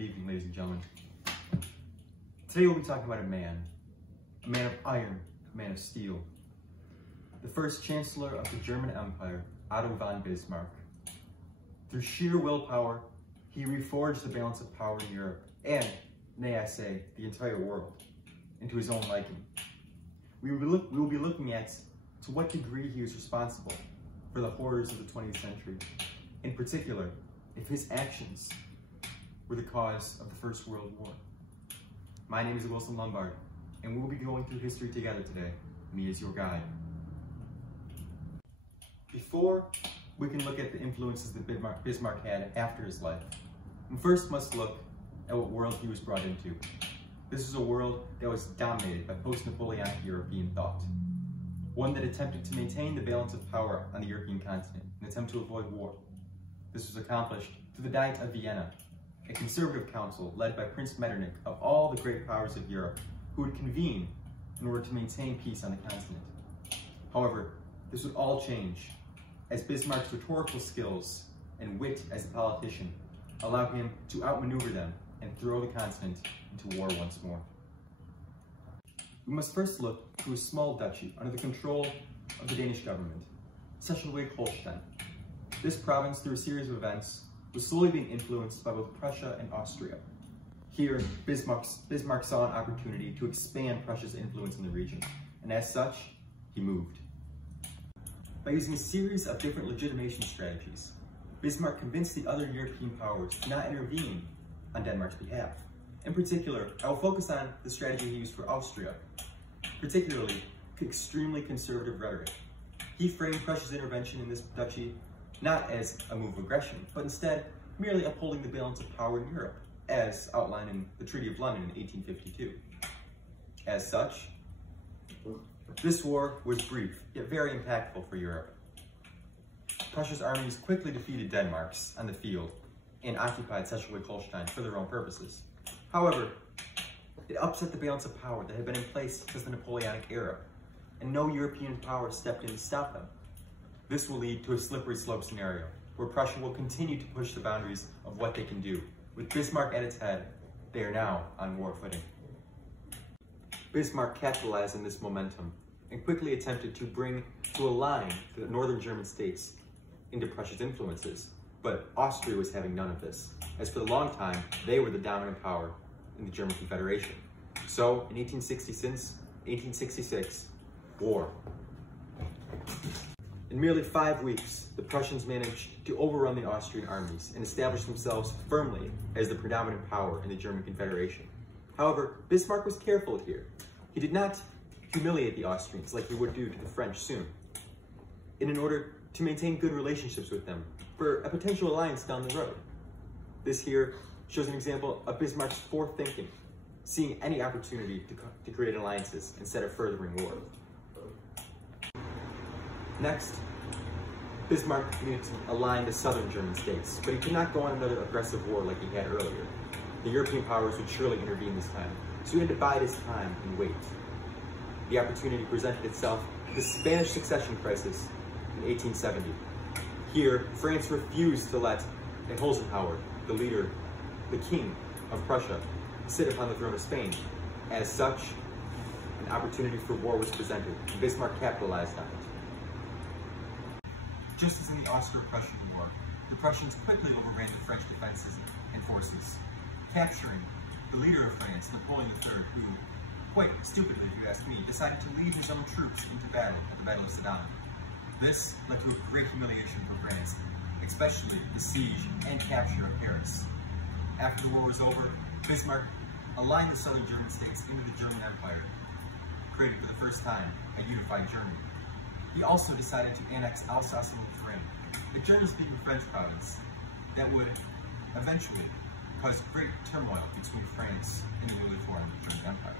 Good evening, ladies and gentlemen. Today we'll be talking about a man of iron, a man of steel. The first Chancellor of the German Empire, Otto von Bismarck. Through sheer willpower, he reforged the balance of power in Europe, and, nay I say, the entire world, into his own liking. We will be looking at to what degree he was responsible for the horrors of the 20th century. In particular, if his actions were the cause of the First World War. My name is Wilson Lombard, and we will be going through history together today, me as your guide. Before we can look at the influences that Bismarck had after his life, we first must look at what world he was brought into. This is a world that was dominated by post-Napoleonic European thought, one that attempted to maintain the balance of power on the European continent in an attempt to avoid war. This was accomplished through the Diet of Vienna, a conservative council led by Prince Metternich of all the great powers of Europe, who would convene in order to maintain peace on the continent. However, this would all change as Bismarck's rhetorical skills and wit as a politician allowed him to outmaneuver them and throw the continent into war once more. We must first look to a small duchy under the control of the Danish government, Schleswig-Holstein. This province, through a series of events, was slowly being influenced by both Prussia and Austria. Here, Bismarck saw an opportunity to expand Prussia's influence in the region, and as such, he moved. By using a series of different legitimation strategies, Bismarck convinced the other European powers to not intervene on Denmark's behalf. In particular, I will focus on the strategy he used for Austria, particularly extremely conservative rhetoric. He framed Prussia's intervention in this duchy not as a move of aggression, but instead merely upholding the balance of power in Europe, as outlined in the Treaty of London in 1852. As such, this war was brief, yet very impactful for Europe. Prussia's armies quickly defeated Denmark's on the field and occupied Schleswig-Holstein for their own purposes. However, it upset the balance of power that had been in place since the Napoleonic era, and no European power stepped in to stop them. This will lead to a slippery slope scenario, where Prussia will continue to push the boundaries of what they can do. With Bismarck at its head, they are now on war footing. Bismarck capitalized on this momentum and quickly attempted to align the northern German states into Prussia's influences, but Austria was having none of this, as for a long time, they were the dominant power in the German Confederation. So, in 1866, war. In merely 5 weeks, the Prussians managed to overrun the Austrian armies and establish themselves firmly as the predominant power in the German Confederation. However, Bismarck was careful here. He did not humiliate the Austrians like he would do to the French soon, in order to maintain good relationships with them for a potential alliance down the road. This here shows an example of Bismarck's forethinking, seeing any opportunity to create alliances instead of furthering war. Next, Bismarck needed to align the southern German states, but he could not go on another aggressive war like he had earlier. The European powers would surely intervene this time, so he had to bide his time and wait. The opportunity presented itself with the Spanish succession crisis in 1870. Here, France refused to let Hohenzollern, the leader, the king of Prussia, sit upon the throne of Spain. As such, an opportunity for war was presented, and Bismarck capitalized on it. Just as in the Austro-Prussian War, the Prussians quickly overran the French defenses and forces, capturing the leader of France, Napoleon III, who, quite stupidly if you ask me, decided to lead his own troops into battle at the Battle of Sedan. This led to a great humiliation for France, especially the siege and capture of Paris. After the war was over, Bismarck aligned the southern German states into the German Empire, creating for the first time a unified Germany. He also decided to annex Alsace and Lorraine, a German-speaking French province that would eventually cause great turmoil between France and the newly formed German Empire.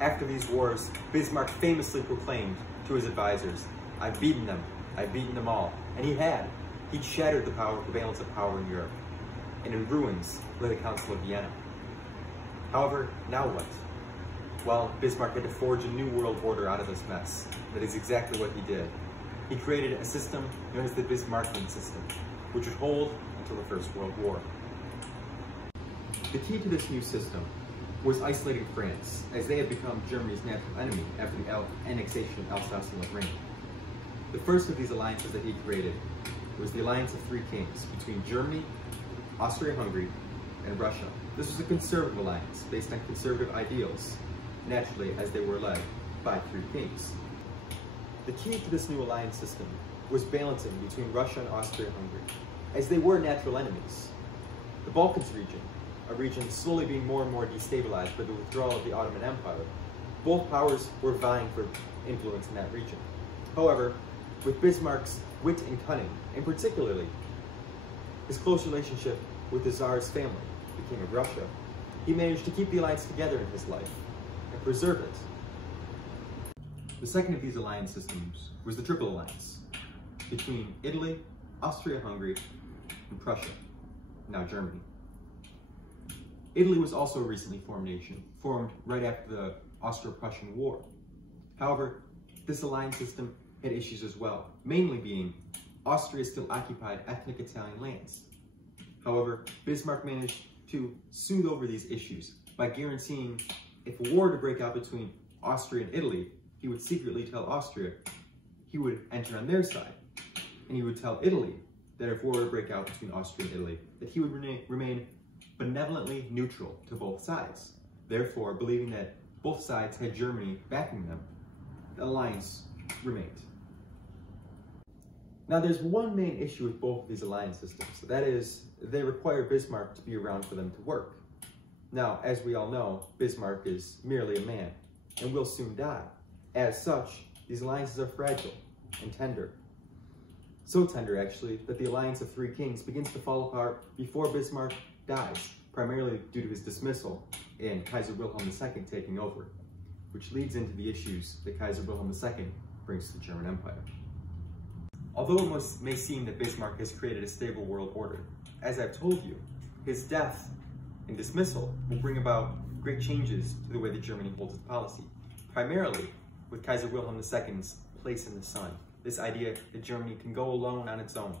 After these wars, Bismarck famously proclaimed to his advisors, "I've beaten them all," and he had. He'd shattered the balance of power in Europe, and in ruins lay the Council of Vienna. However, now what? Well, Bismarck had to forge a new world order out of this mess. That is exactly what he did. He created a system known as the Bismarckian system, which would hold until the First World War. The key to this new system was isolating France, as they had become Germany's natural enemy after the annexation of Alsace and Lorraine. The first of these alliances that he created was the Alliance of Three Kings between Germany, Austria-Hungary, and Russia. This was a conservative alliance based on conservative ideals, naturally as they were led by three kings. The key to this new alliance system was balancing between Russia and Austria-Hungary, as they were natural enemies. The Balkans region, a region slowly being more and more destabilized by the withdrawal of the Ottoman Empire, both powers were vying for influence in that region. However, with Bismarck's wit and cunning, and particularly his close relationship with the Tsar's family, the King of Russia, he managed to keep the alliance together in his life and preserve it. The second of these alliance systems was the Triple Alliance between Italy, Austria-Hungary, and Prussia, now Germany. Italy was also a recently formed nation, formed right after the Austro-Prussian War. However, this alliance system had issues as well, mainly being Austria still occupied ethnic Italian lands. However, Bismarck managed to soothe over these issues by guaranteeing if a war were to break out between Austria and Italy, he would secretly tell Austria he would enter on their side, and he would tell Italy that if war were to break out between Austria and Italy, that he would remain benevolently neutral to both sides. Therefore, believing that both sides had Germany backing them, the alliance remained. Now, there's one main issue with both of these alliance systems. That is, they require Bismarck to be around for them to work. Now, as we all know, Bismarck is merely a man and will soon die. As such, these alliances are fragile and tender. So tender, actually, that the Alliance of Three Kings begins to fall apart before Bismarck dies, primarily due to his dismissal and Kaiser Wilhelm II taking over, which leads into the issues that Kaiser Wilhelm II brings to the German Empire. Although it may seem that Bismarck has created a stable world order, as I've told you, his death and dismissal will bring about great changes to the way that Germany holds its policy, primarily with Kaiser Wilhelm II's place in the sun, this idea that Germany can go alone on its own.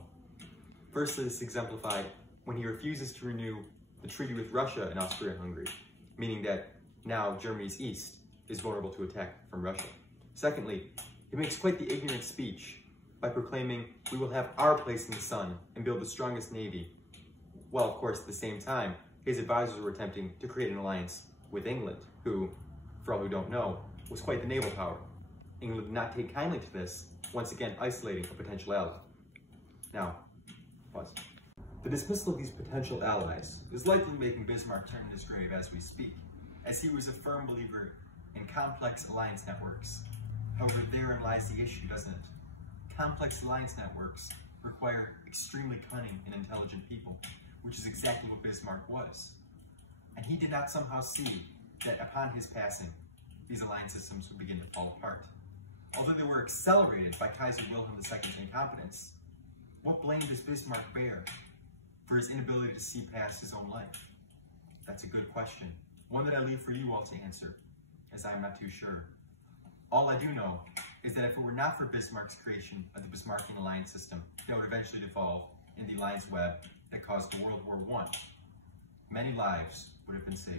First, this is exemplified when he refuses to renew the treaty with Russia and Austria-Hungary, meaning that now Germany's east is vulnerable to attack from Russia. Secondly, he makes quite the ignorant speech by proclaiming we will have our place in the sun and build the strongest navy, while of course at the same time his advisors were attempting to create an alliance with England, who, for all who don't know, was quite the naval power. England did not take kindly to this, once again isolating a potential ally. Now, pause. The dismissal of these potential allies is likely making Bismarck turn in his grave as we speak, as he was a firm believer in complex alliance networks. However, therein lies the issue, doesn't it? Complex alliance networks require extremely cunning and intelligent people, which is exactly what Bismarck was. And he did not somehow see that upon his passing, these alliance systems would begin to fall apart. Although they were accelerated by Kaiser Wilhelm II's incompetence, what blame does Bismarck bear for his inability to see past his own life? That's a good question, one that I leave for you all to answer, as I'm not too sure. All I do know is that if it were not for Bismarck's creation of the Bismarckian alliance system that would eventually devolve in the alliance web that caused World War I, many lives would have been saved.